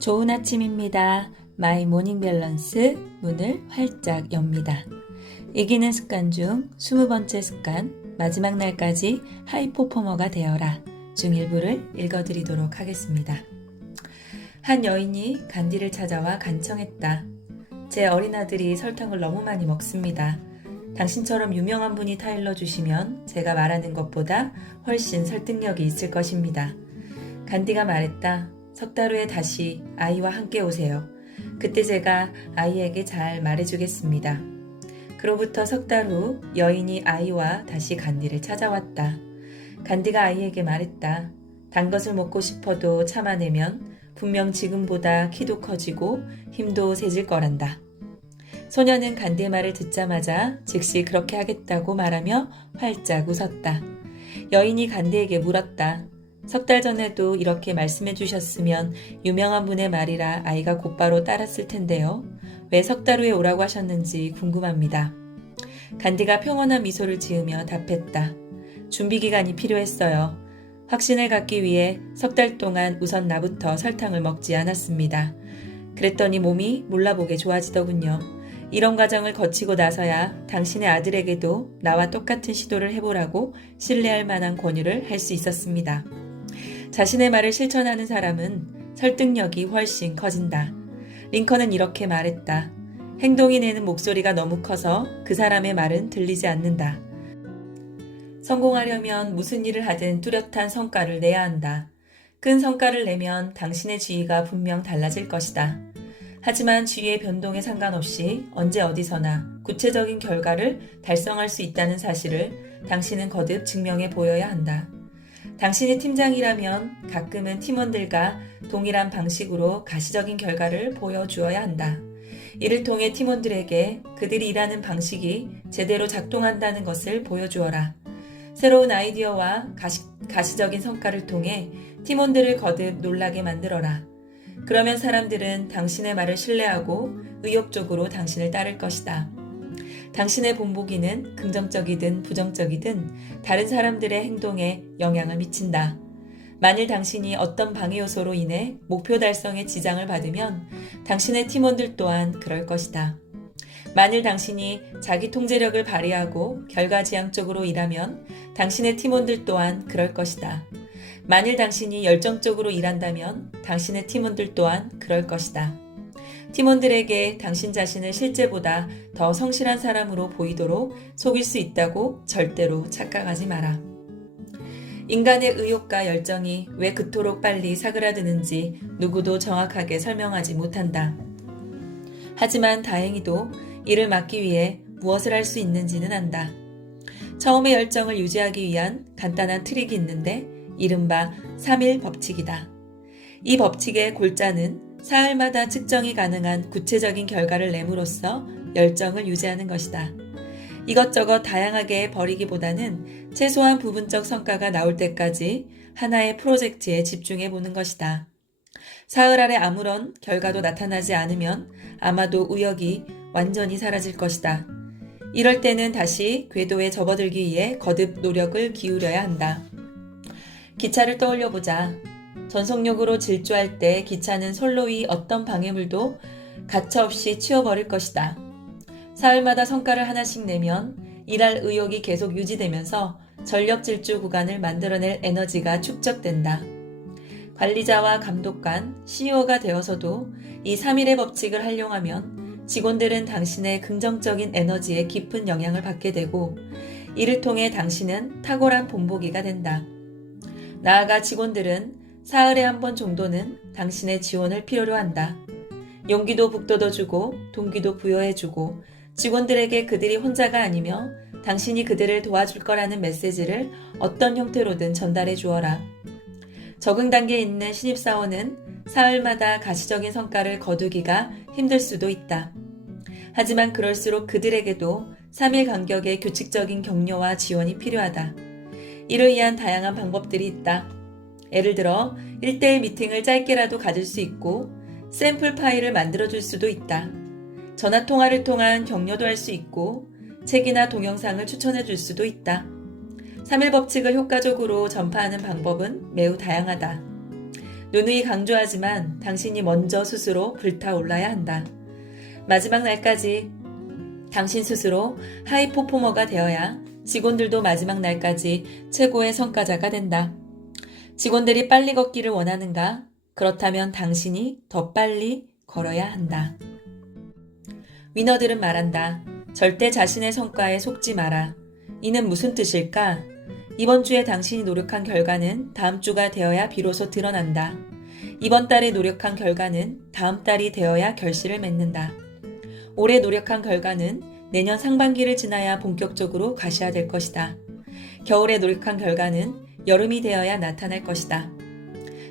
좋은 아침입니다. 마이 모닝 밸런스 문을 활짝 엽니다. 이기는 습관 중 20번째 습관, 마지막 날까지 하이퍼포머가 되어라 중 일부를 읽어드리도록 하겠습니다. 한 여인이 간디를 찾아와 간청했다. 제 어린 아들이 설탕을 너무 많이 먹습니다. 당신처럼 유명한 분이 타일러 주시면 제가 말하는 것보다 훨씬 설득력이 있을 것입니다. 간디가 말했다. 석 달 후에 다시 아이와 함께 오세요. 그때 제가 아이에게 잘 말해주겠습니다. 그로부터 석 달 후 여인이 아이와 다시 간디를 찾아왔다. 간디가 아이에게 말했다. 단 것을 먹고 싶어도 참아내면 분명 지금보다 키도 커지고 힘도 세질 거란다. 소녀는 간디의 말을 듣자마자 즉시 그렇게 하겠다고 말하며 활짝 웃었다. 여인이 간디에게 물었다. 석 달 전에도 이렇게 말씀해 주셨으면 유명한 분의 말이라 아이가 곧바로 따랐을 텐데요. 왜 석 달 후에 오라고 하셨는지 궁금합니다. 간디가 평온한 미소를 지으며 답했다. 준비 기간이 필요했어요. 확신을 갖기 위해 석 달 동안 우선 나부터 설탕을 먹지 않았습니다. 그랬더니 몸이 몰라보게 좋아지더군요. 이런 과정을 거치고 나서야 당신의 아들에게도 나와 똑같은 시도를 해보라고 신뢰할 만한 권유를 할 수 있었습니다. 자신의 말을 실천하는 사람은 설득력이 훨씬 커진다. 링컨은 이렇게 말했다. 행동이 내는 목소리가 너무 커서 그 사람의 말은 들리지 않는다. 성공하려면 무슨 일을 하든 뚜렷한 성과를 내야 한다. 큰 성과를 내면 당신의 지위가 분명 달라질 것이다. 하지만 지위의 변동에 상관없이 언제 어디서나 구체적인 결과를 달성할 수 있다는 사실을 당신은 거듭 증명해 보여야 한다. 당신이 팀장이라면 가끔은 팀원들과 동일한 방식으로 가시적인 결과를 보여주어야 한다. 이를 통해 팀원들에게 그들이 일하는 방식이 제대로 작동한다는 것을 보여주어라. 새로운 아이디어와 가시적인 성과를 통해 팀원들을 거듭 놀라게 만들어라. 그러면 사람들은 당신의 말을 신뢰하고 의욕적으로 당신을 따를 것이다. 당신의 본보기는 긍정적이든 부정적이든 다른 사람들의 행동에 영향을 미친다. 만일 당신이 어떤 방해 요소로 인해 목표 달성에 지장을 받으면 당신의 팀원들 또한 그럴 것이다. 만일 당신이 자기 통제력을 발휘하고 결과지향적으로 일하면 당신의 팀원들 또한 그럴 것이다. 만일 당신이 열정적으로 일한다면 당신의 팀원들 또한 그럴 것이다. 팀원들에게 당신 자신을 실제보다 더 성실한 사람으로 보이도록 속일 수 있다고 절대로 착각하지 마라. 인간의 의욕과 열정이 왜 그토록 빨리 사그라드는지 누구도 정확하게 설명하지 못한다. 하지만 다행히도 이를 막기 위해 무엇을 할 수 있는지는 안다. 처음의 열정을 유지하기 위한 간단한 트릭이 있는데 이른바 3일 법칙이다. 이 법칙의 골자는 사흘마다 측정이 가능한 구체적인 결과를 내므로써 열정을 유지하는 것이다. 이것저것 다양하게 벌이기보다는 최소한 부분적 성과가 나올 때까지 하나의 프로젝트에 집중해 보는 것이다. 사흘 아래 아무런 결과도 나타나지 않으면 아마도 의욕이 완전히 사라질 것이다. 이럴 때는 다시 궤도에 접어들기 위해 거듭 노력을 기울여야 한다. 기차를 떠올려 보자. 전속력으로 질주할 때 기차는 선로 위 어떤 방해물도 가차없이 치워버릴 것이다. 사흘마다 성과를 하나씩 내면 일할 의욕이 계속 유지되면서 전력 질주 구간을 만들어낼 에너지가 축적된다. 관리자와 감독관, CEO가 되어서도 이 3일의 법칙을 활용하면 직원들은 당신의 긍정적인 에너지에 깊은 영향을 받게 되고 이를 통해 당신은 탁월한 본보기가 된다. 나아가 직원들은 사흘에 한 번 정도는 당신의 지원을 필요로 한다. 용기도 북돋워주고 동기도 부여해주고 직원들에게 그들이 혼자가 아니며 당신이 그들을 도와줄 거라는 메시지를 어떤 형태로든 전달해 주어라. 적응 단계에 있는 신입사원은 사흘마다 가시적인 성과를 거두기가 힘들 수도 있다. 하지만 그럴수록 그들에게도 3일 간격의 규칙적인 격려와 지원이 필요하다. 이를 위한 다양한 방법들이 있다. 예를 들어 1대1 미팅을 짧게라도 가질 수 있고 샘플 파일을 만들어줄 수도 있다. 전화통화를 통한 격려도 할 수 있고 책이나 동영상을 추천해 줄 수도 있다. 3일 법칙을 효과적으로 전파하는 방법은 매우 다양하다. 누누이 강조하지만 당신이 먼저 스스로 불타올라야 한다. 마지막 날까지 당신 스스로 하이퍼포머가 되어야 직원들도 마지막 날까지 최고의 성과자가 된다. 직원들이 빨리 걷기를 원하는가? 그렇다면 당신이 더 빨리 걸어야 한다. 위너들은 말한다. 절대 자신의 성과에 속지 마라. 이는 무슨 뜻일까? 이번 주에 당신이 노력한 결과는 다음 주가 되어야 비로소 드러난다. 이번 달에 노력한 결과는 다음 달이 되어야 결실을 맺는다. 올해 노력한 결과는 내년 상반기를 지나야 본격적으로 가시화될 것이다. 겨울에 노력한 결과는 여름이 되어야 나타날 것이다.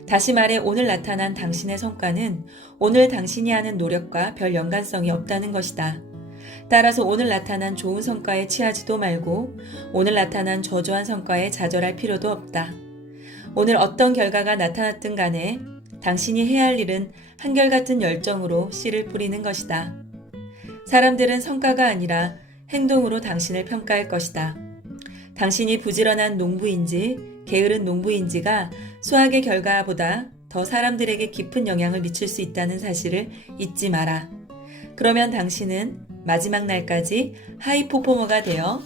다시 말해 오늘 나타난 당신의 성과는 오늘 당신이 하는 노력과 별 연관성이 없다는 것이다. 따라서 오늘 나타난 좋은 성과에 취하지도 말고 오늘 나타난 저조한 성과에 좌절할 필요도 없다. 오늘 어떤 결과가 나타났든 간에 당신이 해야 할 일은 한결같은 열정으로 씨를 뿌리는 것이다. 사람들은 성과가 아니라 행동으로 당신을 평가할 것이다. 당신이 부지런한 농부인지 게으른 농부인지가 수학의 결과보다 더 사람들에게 깊은 영향을 미칠 수 있다는 사실을 잊지 마라. 그러면 당신은 마지막 날까지 하이퍼포머가 되어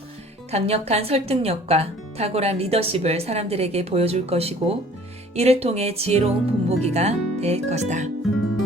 강력한 설득력과 탁월한 리더십을 사람들에게 보여줄 것이고 이를 통해 지혜로운 본보기가 될 것이다.